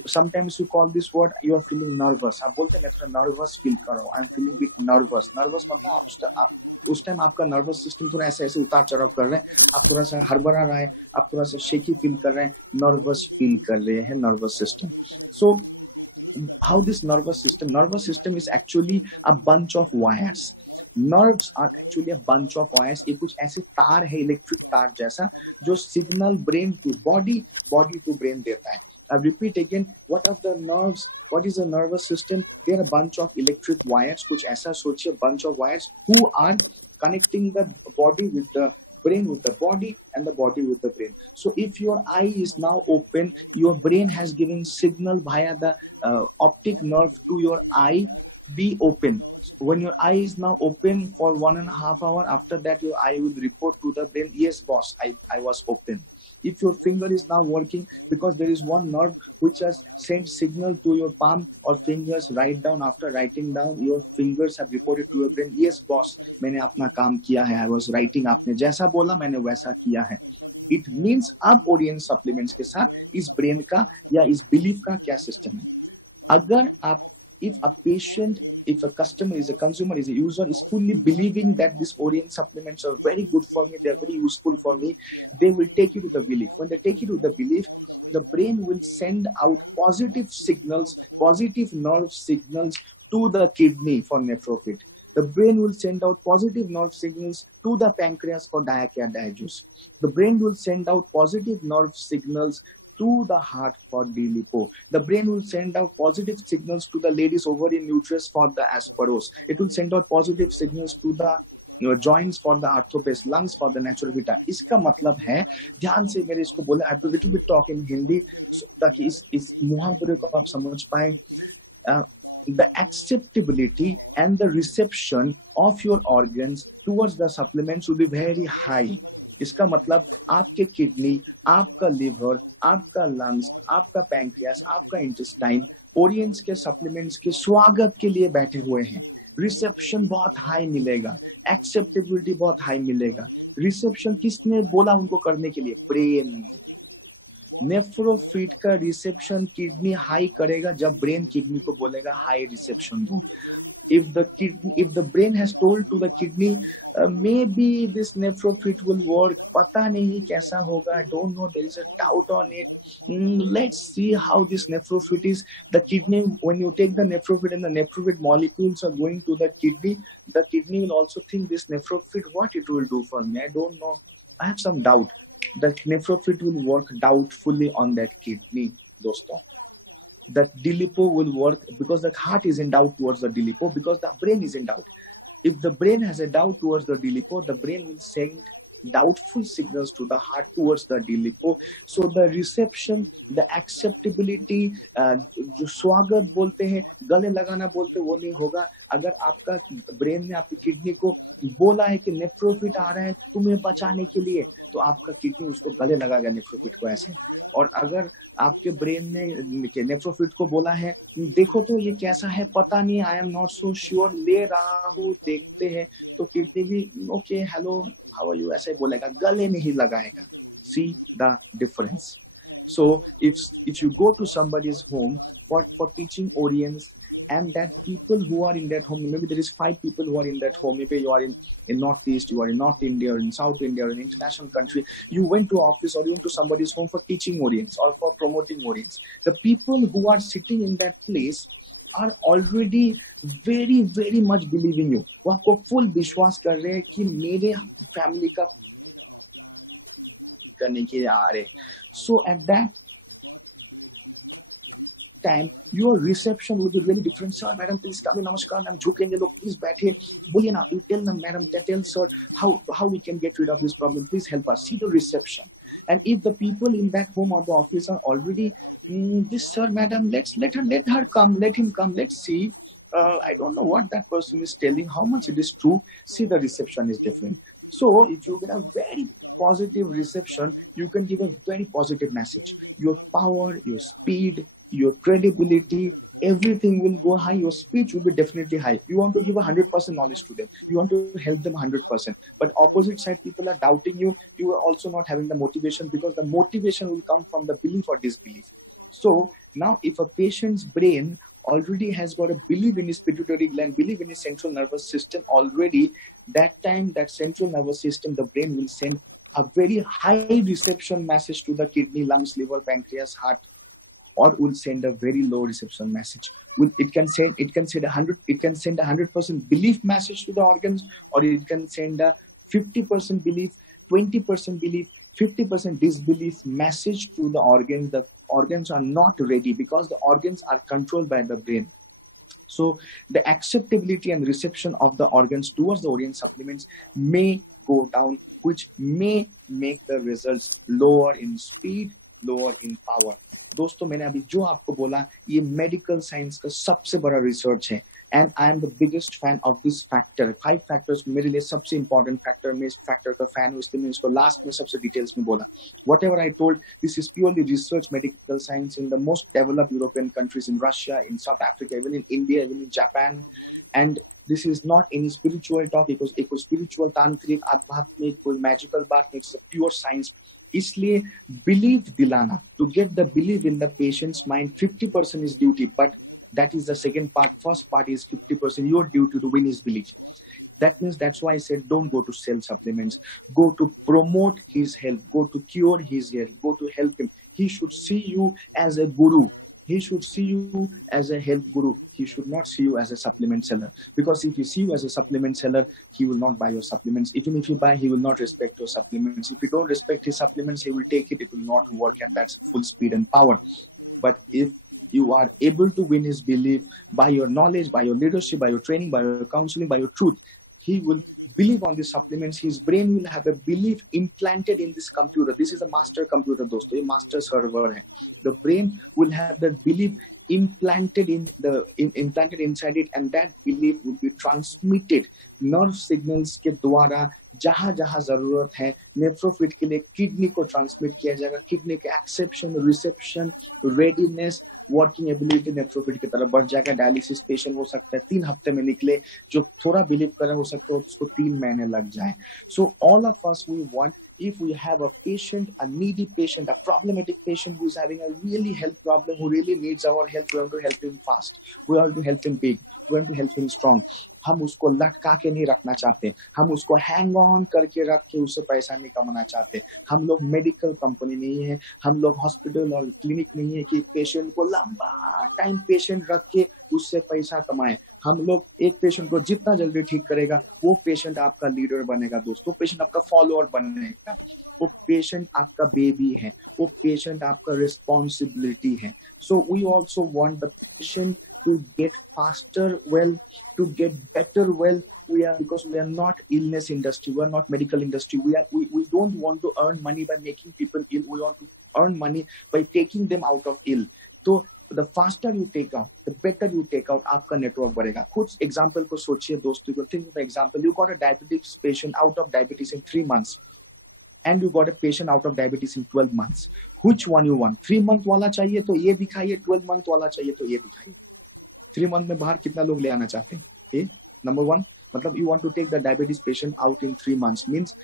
Sometimes you call this word, you are feeling nervous. आप बोलते हैं मैं थोड़ा nervous feel कर रहा हूँ. I'm feeling bit nervous. Nervous मतलब आप उस टाइम आपका नर्वस सिस्टम थोड़ा ऐसे ऐसे उतार चढ़ाव कर रहे हैं, आप थोड़ा सा हड़बड़ा रहा है, आप थोड़ा सा शेकी फील कर रहे हैं, नर्वस फील कर रहे हैं, nervous system. So how this nervous system is actually a bunch of wires. Nerves are actually a bunch of wires. ये कुछ ऐसे तार है, इलेक्ट्रिक तार जैसा, जो signal brain to body, body to brain देता है. I repeat again, what are the nerves? What is the nervous system? There are a bunch of electric wires, कुछ ऐसा सोचिए, bunch of wires who are connecting the body with the brain with the body and the body with the brain. So if your eye is now open, your brain has given signal via the optic nerve to your eye, be open. When your eye is now open for 1.5 hours, after that your eye will report to the brain, yes boss, I was open. If your finger is now working, because there is one nerve which has sent signal to your palm or fingers, write down, after writing down your fingers have reported to your brain, yes boss, मैंने अपना काम किया है, I was writing, आपने जैसा बोला मैंने वैसा किया है. It means अब ओरिएंट सप्लीमेंट्स के साथ इस ब्रेन का या इस बिलीफ का क्या सिस्टम है. अगर आप, if a patient, if a customer, is a consumer, is a user, is fully believing that these Orient supplements are very good for me, they are very useful for me, they will take you to the belief. When they take you to the belief, the brain will send out positive signals, positive nerve signals to the kidney for nephrophyt. The brain will send out positive nerve signals to the pancreas for diacetyl. The brain will send out positive nerve signals to the heart for D-lipo. The brain will send out positive signals to the lady's ovarian uterus for the asparose. It will send out positive signals to the joints for the arthropes, lungs for the natural vita. इसका मतलब है, ध्यान से मेरे इसको बोले, I have to little bit talk in Hindi ताकि इस मुहावरे को आप समझ पाए. The acceptability and the reception of your organs towards the supplements will be very high. इसका मतलब आपके किडनी, आपका लिवर, आपका लंग्स, आपका पैंक्रियास, आपका इंटेस्टाइन ओरिएंट्स के सप्लीमेंट्स के स्वागत के लिए बैठे हुए हैं. रिसेप्शन बहुत हाई मिलेगा, एक्सेप्टेबिलिटी बहुत हाई मिलेगा. रिसेप्शन किसने बोला उनको करने के लिए? ब्रेन. नेफ्रोफिट का रिसेप्शन किडनी हाई करेगा जब ब्रेन किडनी को बोलेगा हाई रिसेप्शन दो. If the brain has told to the kidney, maybe this nephrophyt will work, पता नहीं कैसा होगा, I don't know, there is a doubt on it. Let's see how this nephrophyt is. The kidney, when you take the nephrophyt and the nephrophyt molecules are going to the kidney will also think this nephrophyt, what it will do for me, I don't know. I have some doubt. The nephrophyt will work doubtfully on that kidney, दोस्तों. That D-lipo will work because the heart is in doubt towards the D-lipo, because the brain is in doubt. If the brain has a doubt towards the D-lipo, the brain will send doubtful signals to the heart towards the D-lipo. So the reception, the acceptability, जो स्वागत बोलते हैं, गले लगाना बोलते हैं, वो नहीं होगा. अगर आपका ब्रेन ने आपकी किडनी को बोला है कि नेफ्रोफिट आ रहा है तुम्हें बचाने के लिए, तो आपका किडनी उसको गले लगाएगा नेफ्रोफिट को ऐसे. और अगर आपके ब्रेन ने नेफ्रोफिट को बोला है देखो तो ये कैसा है, पता नहीं, I am not so sure, ले रहा हूँ देखते हैं, तो किडनी भी okay hello how are you ऐसे बोलेगा, गले नहीं लगाएगा. See the difference. So if you go to somebody's home for teaching Orients, and that people who are in that home, maybe there is 5 people who are in that home, maybe you are in Northeast, you are in North India, or in South India, or in international country, you went to office or you went to somebody's home for teaching Orients or for promoting Orients. The people who are sitting in that place are already very, very much believing you. वो आपको full विश्वास कर रहे हैं कि मेरे family का करने के लिए आ रहे. So at that time, your reception will be really different. Sir, madam, please come in. Namaskar, ma'am. झुकेंगे लोग, please बैठे. बोलिए ना. You tell them, madam, tell sir how we can get rid of this problem. Please help us. See the reception. And if the people in that home or the office are already, this sir, madam, let her come, let him come. Let's see. I don't know what that person is telling, how much it is true. See, the reception is different. So if you get a very positive reception, you can give a very positive message. Your power, your speed, your credibility, everything will go high. Your speech will be definitely high. You want to give 100% knowledge to them. You want to help them 100%. But opposite side, people are doubting you. You are also not having the motivation, because the motivation will come from the belief or disbelief. So now if a patient's brain already has got a belief in his pituitary gland, belief in his central nervous system already, that time that central nervous system, the brain will send a very high reception message to the kidney, lungs, liver, pancreas, heart, or will send a very low reception message. It can send 100% belief message to the organs, or it can send a 50% belief, 20% belief, 50% disbelief message to the organs. The organs are not ready because the organs are controlled by the brain. So the acceptability and reception of the organs towards the Orient supplements may go down, which may make the results lower in speed, lower in power. दोस्तों मैंने अभी जो आपको बोला ये medical science का सबसे बड़ा रिसर्च है and I am the biggest fan of this factor. 5 factors मेरे लिए सबसे इंपॉर्टेंट फैक्टर. मैं इस फैक्टर का फैन हूँ इसलिए मैं इसको लास्ट में सबसे डिटेल्स में बोला. What ever I told this is purely research medical science in the most developed European countries, in Russia, in south Africa, even in India, even in Japan. And this is not any spiritual talk because एक कोई spiritual तांत्रिक आध्यात्मिक कोई magical बात नहीं. It's a pure science. इसलिए belief दिलाना, to get the belief in the patient's mind, 50% is duty, but that is the second part. First part is 50% your duty to win his belief. That means that's why I said don't go to sell supplements. Go to promote his health. Go to cure his health. Go to help him. He should see you as a guru. He should see you as a health guru. He should not see you as a supplement seller. Because if he see you as a supplement seller, he will not buy your supplements. Even if you buy, he will not respect your supplements. If you don't respect his supplements, he will take it. It will not work, and that's full speed and power. But if you are able to win his belief by your knowledge, by your leadership, by your training, by your counseling, by your truth, he will believe on these supplements. His brain will have a belief implanted in this computer. This is a master computer, dosto. A master server hai. The brain will have that belief implanted implanted inside it, and that belief will be transmitted nerve signals के द्वारा जहां जहां जरूरत है. नेफ्रोफिट के लिए kidney को transmit किया जाएगा. किडनी के exception, reception, readiness, working ability Nephrofit की तरफ बढ़ जाएगा. डायलिसिस पेशेंट हो सकता है 3 हफ्ते में निकले, जो थोड़ा बिलीव करे हो सकता है उसको 3 महीने लग जाए. So all of us we want, if we have a patient, a needy patient, a problematic patient who is having a really health problem, who really needs our help, we want to help him fast. We want to help him big. We want to help him strong. हम उसको लटका के नहीं रखना चाहते. हम उसको hang on करके रख के उससे पैसा नहीं कमाना चाहते. हम लोग मेडिकल कंपनी नहीं है. हम लोग हॉस्पिटल और क्लिनिक नहीं है कि पेशेंट को लंबा टाइम पेशेंट रख के उससे पैसा कमाए. हम लोग एक पेशेंट को जितना जल्दी ठीक करेगा वो पेशेंट आपका लीडर बनेगा दोस्तों. पेशेंट आपका फॉलोअर बनेगा. वो पेशेंट आपका बेबी है. वो पेशेंट आपका रिस्पॉन्सिबिलिटी है. So we also want the patient to get faster well, to get better well. Because we are not illness industry, we are not medical industry. We don't want to earn money by making people ill. We want to earn money by taking them out of ill. So the faster you take out, the better you take out, आपका network बढ़ेगा. कुछ example को सोचिए दोस्तों को. Think of example. You got a diabetes patient out of diabetes in 3 months. And you got a patient out of diabetes in 12 months. Which one you want? 3 month वाला चाहिए तो ये दिखाइए. 12 month वाला चाहिए तो ये दिखाइए. 3 month में बाहर कितना लोग ले आना चाहते हैं? Number 1, मतलब you want to take the diabetes patient out in 3 months. Means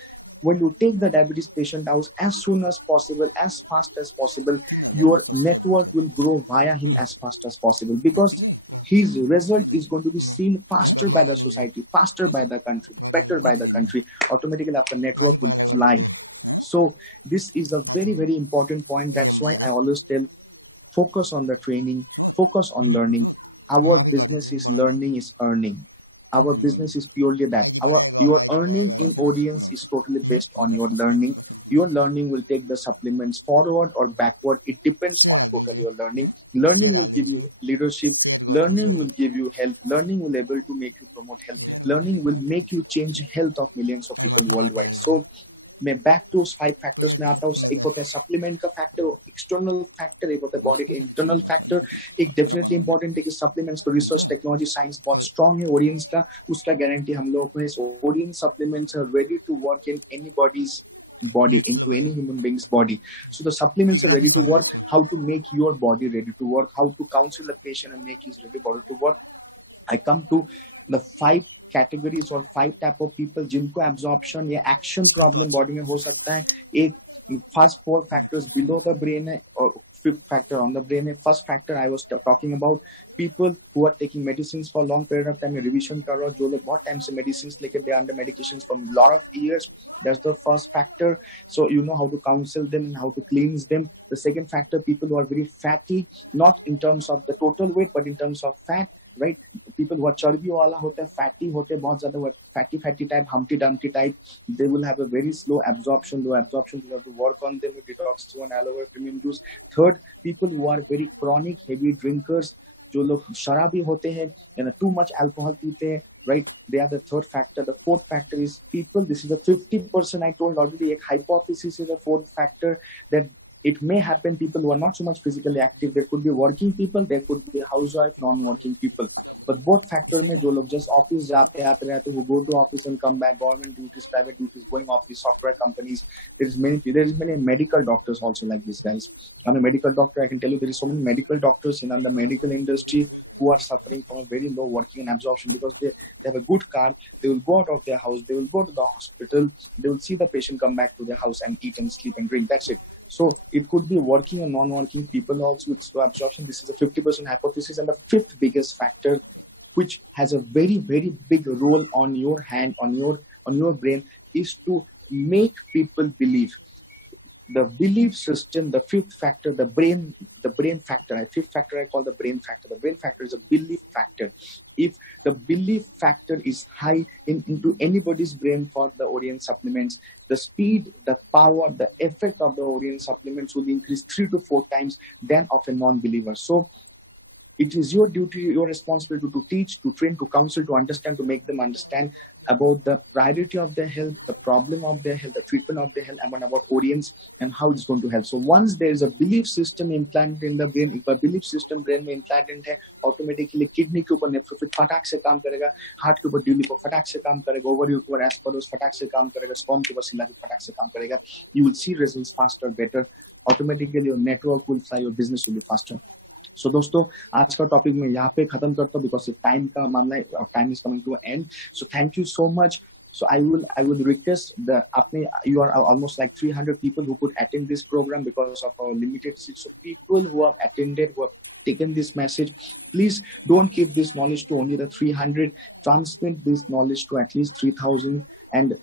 when you take the diabetes patient out as soon as possible, as fast as possible, your network will grow via him as fast as possible, because his result is going to be seen faster by the society, faster by the country, better by the country. Automatically आपका network will fly. So this is a very, very important point. That's why I always tell, focus on the training, focus on learning. Our business is learning, is earning. Our business is purely that. Your earning in audience is totally based on your learning. Your learning will take the supplements forward or backward. It depends on total your learning. Learning will give you leadership. Learning will give you health. Learning will able to make you promote health. Learning will make you change health of millions of people worldwide. So मैं back to 5 factors में आता हूँ. एक होता है supplement का factor, external factor. एक होता है बॉडी के इंटरनल फैक्टर. एक डेफिनेटली इंपॉर्टेंट है कि सप्लीमेंट्स को रिसर्च टेक्नोलॉजी साइंस बहुत स्ट्रांग है ऑडियंस का, उसका गारंटी हम लोग को है. Audience supplements are ready to work in anybody's body, into any human being's body. So the supplements are ready to work. How to make your body ready to work, how to counsel the patient and make his ready body to work. I come to the 5 categories or 5 type of people जिनको absorption या action problem body में हो सकता है. एक first 4 factors below the brain है और 5th factor on the brain है. First factor I was talking about people who are taking medicines for long period of time. Revision कर रहा हो, जो लोग बहुत टाइम से medicines लेके they are under medications for lot of years. That's the first factor. So you know how to counsel them and how to cleanse them. The second factor, people who are very fatty, not in terms of the total weight but in terms of fat. right? People who are चर्बी वाला होते हैं, fatty होते हैं बहुत ज़्यादा, fatty type, Humpty Dumpty type, they will have a very slow absorption. You have to work on them with Detox-1 aloe vera premium juice. Third, people who are very chronic heavy drinkers, जो लोग शराबी होते हैं, too much alcohol पीते हैं, right? They are the third factor. The fourth factor is people. This is the 50% I told already. A hypothesis is the fourth factor, that it may happen people who are not so much physically active. There could be working people, there could be housewife, non-working people. But both factor में जो लोग just office जाते आते रहते, who go to office and come back, government duties, private duties, going office, software companies. There is many medical doctors also like these guys. I'm a medical doctor. I can tell you there is so many medical doctors in the medical industry who are suffering from a very low working and absorption because they have a good car. They will go out of their house. They will go to the hospital. They will see the patient come back to their house and eat and sleep and drink. That's it. So it could be working and non-working people also with slow absorption. This is a 50% hypothesis. And the fifth biggest factor, which has a very, very big role on your hand, on your brain, is to make people believe. The belief system, the fifth factor, the brain factor. Fifth factor I call the brain factor. The brain factor is a belief factor. If the belief factor is high into anybody's brain for the Orient supplements, the speed, the power, the effect of the Orient supplements will increase 3 to 4 times than of a non-believer. So it is your duty, your responsibility to teach, to train, to counsel, to understand, to make them understand about the priority of their health, the problem of their health, the treatment of their health, and about Orients and how it's going to help. So once there is a belief system implanted in the brain, if a belief system brain में implanted है, automatically kidney के ऊपर nephrophilic फटाक से काम करेगा, heart के ऊपर duly फटाक से काम करेगा, ovary के ऊपर asparose फटाक से काम करेगा, sperm के ऊपर सिलागी फटाक से काम करेगा. You will see results faster, better. Automatically your network will fly, your business will be faster. So दोस्तों आज का टॉपिक मैं यहाँ पे खत्म करता हूँ बिकॉज टाइम का मामला है और time is coming to end. So thank you so much. So I will request you are almost like 300 people who could attend this program because of our limited seats. So people who have attended, who have taken this message, please don't keep this knowledge to only the 300. Transmit this knowledge to at least 3,000 and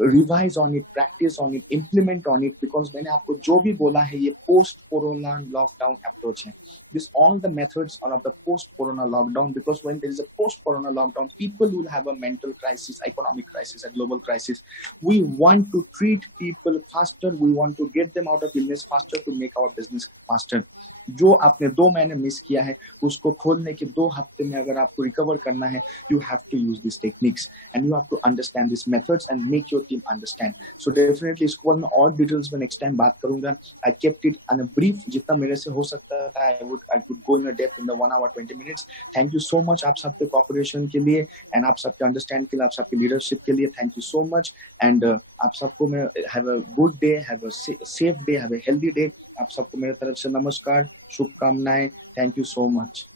revise on it, practice on it, implement on it. Because मैंने आपको जो भी बोला है ये post-corona lockdown approach है. This all the methods are of the post-corona lockdown, because when there is a post-corona lockdown, people will have a mental crisis, economic crisis, a global crisis. We want to treat people faster. We want to get them out of illness faster to make our business faster. जो आपने 2 महीने miss किया है उसको खोलने के 2 हफ्ते में अगर आपको रिकवर करना है, you have to use these techniques and you have to understand these methods and make your team understand. So definitely इसको बारे में और डिटेल्स में नेक्स्ट टाइम बात करूंगा. I kept it on a brief जितना मेरे से हो सकता था. I could go in a depth in the 1 hour 20 minutes. Thank you so much आप सबके cooperation के लिए and आप सबके understand के लिए, आप सबके leadership के लिए. Thank you so much and आप सबको मैं have a good day, have a safe day, have a healthy day. आप सबको मेरे तरफ से नमस्कार, शुभकामनाएं. Thank you so much.